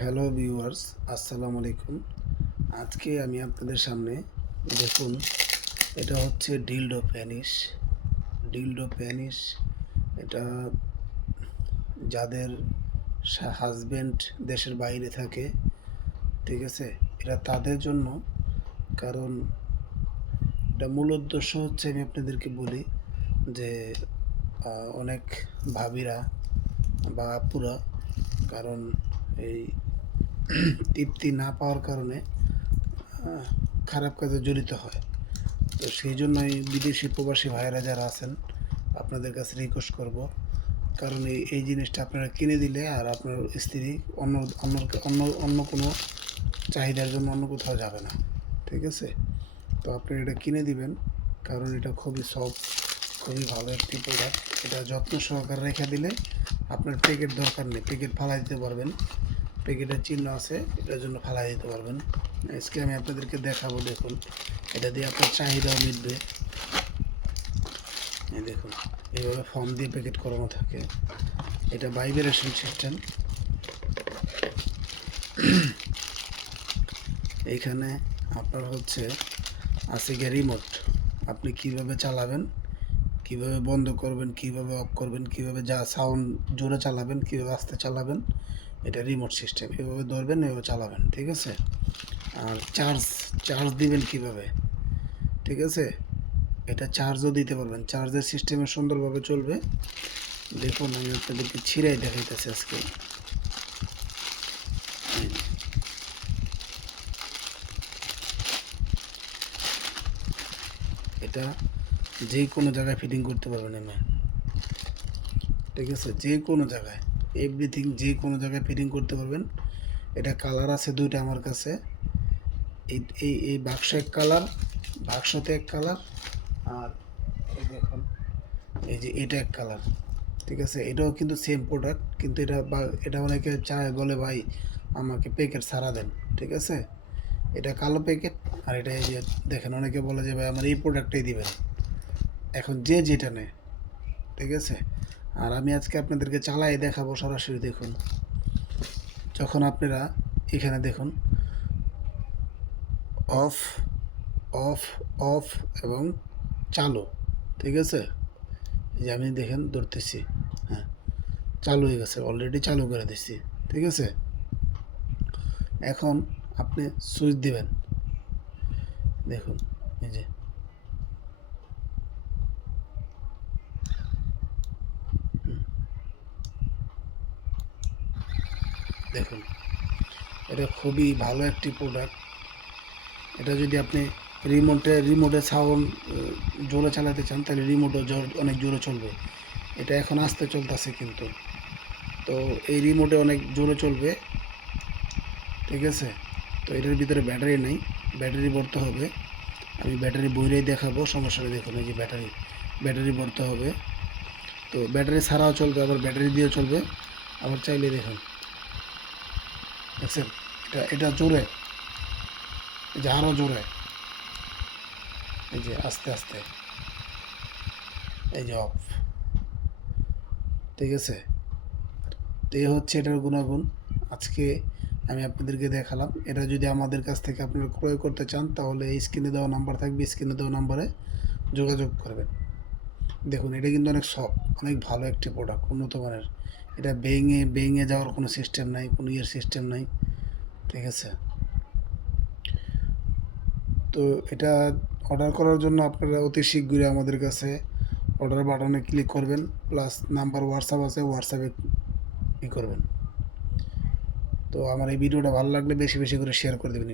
Hello viewers, আসসালামু আলাইকুম। আজকে আমি আপনাদের সামনে দেখুন, এটা হচ্ছে ডিলডো প্যানিশ। এটা যাদের হাজবেন্ড দেশের বাইরে থাকে, ঠিক আছে, এটা তাদের জন্য। কারণ এটা মূল উদ্দেশ্য হচ্ছে, আমি আপনাদেরকে বলি যে অনেক ভাবিরা বা আপুরা, কারণ এই তৃপ্তি না পাওয়ার কারণে খারাপ কাজে জড়িত হয়। তো সেই জন্যই বিদেশি প্রবাসী ভাইয়েরা যারা আছেন, আপনাদের কাছে রিকোয়েস্ট করব, কারণ এই জিনিসটা আপনারা কিনে দিলে আর আপনার স্ত্রী অন্য অন্য অন্য অন্য কোনো চাহিদার জন্য অন্য কোথাও যাবে না, ঠিক আছে? তো আপনি এটা কিনে দিবেন, কারণ এটা খুবই সফট, খুবই ভালো একটি প্রোডাক্ট। এটা যত্ন সহকারে রেখে দিলে আপনার প্যাকেট দরকার নেই, প্যাকেট ফালাই দিতে পারবেন। প্যাকেটের চিহ্ন আছে, এটার জন্য ফালাই দিতে পারবেন। আজকে আমি আপনাদেরকে দেখাবো, দেখুন, এটা দিয়ে আপনার চাহিদাও মিটবে। এই দেখুন, এইভাবে ফর্ম দিয়ে প্যাকেট করানো থাকে। এটা ভাইব্রেশন সিস্টেম। এইখানে আপনার হচ্ছে আছে গিয়ে রিমোট। আপনি কিভাবে চালাবেন, কিভাবে বন্ধ করবেন, কিভাবে অফ করবেন, কিভাবে যা সাউন্ড জোরে চালাবেন, কিভাবে আস্তে চালাবেন, এটা রিমোট সিস্টেম। এভাবে ধরবেন, এভাবে চালাবেন, ঠিক আছে? আর চার্জ দিবেন কিভাবে, ঠিক আছে? এটা চার্জও দিতে পারবেন, চার্জের সিস্টেমে সুন্দরভাবে চলবে। দেখুন, আমি আপনাদেরকে ছিঁড়াই দেখাইতেছি আজকে। এটা যে কোনো জায়গায় ফিটিং করতে পারবেন এমনি, ঠিক আছে? যে কোনো জায়গায়, এভরিথিং, যে কোনো জায়গায় ফিটিং করতে পারবেন। এটা কালার আছে দুইটা আমার কাছে। এই এই এই বাক্স এক কালার, বাক্সতে এক কালার, আর এই দেখুন, এই যে এটা এক কালার, ঠিক আছে? এটাও কিন্তু সেম প্রোডাক্ট, কিন্তু এটা অনেকে চায়, বলে ভাই আমাকে প্যাকেট ছাড়া দেন, ঠিক আছে? এটা কালো প্যাকেট, আর এটা এই যে দেখেন, অনেকে বলে যে ভাই আমার এই প্রোডাক্টটাই দিবেন। এখন যে যেটা নেয়, ঠিক আছে? আর আমি আজকে আপনাদেরকে চালাই দেখাবো সরাসরি। দেখুন, যখন আপনারা এখানে দেখুন, অফ অফ অফ এবং চালু, ঠিক আছে? যে আমি দেখেন ধরতেছি, হ্যাঁ, চালু হয়ে গেছে, অলরেডি চালু করে দিচ্ছি, ঠিক আছে? এখন আপনি সুইচ দিবেন, দেখুন, এই যে দেখুন, এটা খুবই ভালো একটি প্রোডাক্ট। এটা যদি আপনি রিমোটে সাউন্ড জোরে চালাতে চান, তাহলে রিমোটও অনেক জোরে চলবে। এটা এখন আস্তে চলতেছে কিন্তু, তো এই রিমোটে অনেক জোরে চলবে, ঠিক আছে? তো এটার ভিতরে ব্যাটারি নেই, ব্যাটারি ভরতে হবে। আমি ব্যাটারি বইরেই দেখাবো, সমস্যা নেই। দেখুন, এই যে ব্যাটারি ভরতে হবে। তো ব্যাটারি ছাড়াও চলবে, আবার ব্যাটারি দিয়েও চলবে। আবার চাইলে দেখুন, দেখছেন, এটা জোরে, এই যে আরও জোরে, এই যে আস্তে আস্তে, এই যে অফ, ঠিক আছে? তো এই হচ্ছে এটার গুণাগুণ। আজকে আমি আপনাদেরকে দেখালাম। এটা যদি আমাদের কাছ থেকে আপনারা ক্রয় করতে চান, তাহলে এই স্ক্রিনে দেওয়া নাম্বার থাকবে, স্ক্রিনে দেওয়া নাম্বারে যোগাযোগ করবেন। দেখুন, এটা কিন্তু অনেক সফট, অনেক ভালো একটি প্রোডাক্ট, উন্নত মানের। এটা ভেঙে যাওয়ার কোনো সিস্টেম নাই, কোনো সিস্টেম নাই, ঠিক আছে? তো এটা অর্ডার করার জন্য আপনারা অতি শীঘ্রই আমাদের কাছে অর্ডার বাটনে ক্লিক করবেন, প্লাস নাম্বার হোয়াটসঅ্যাপ আছে, হোয়াটসঅ্যাপে করবেন। তো আমার এই ভিডিওটা ভালো লাগলে বেশি বেশি করে শেয়ার করে দেবেন।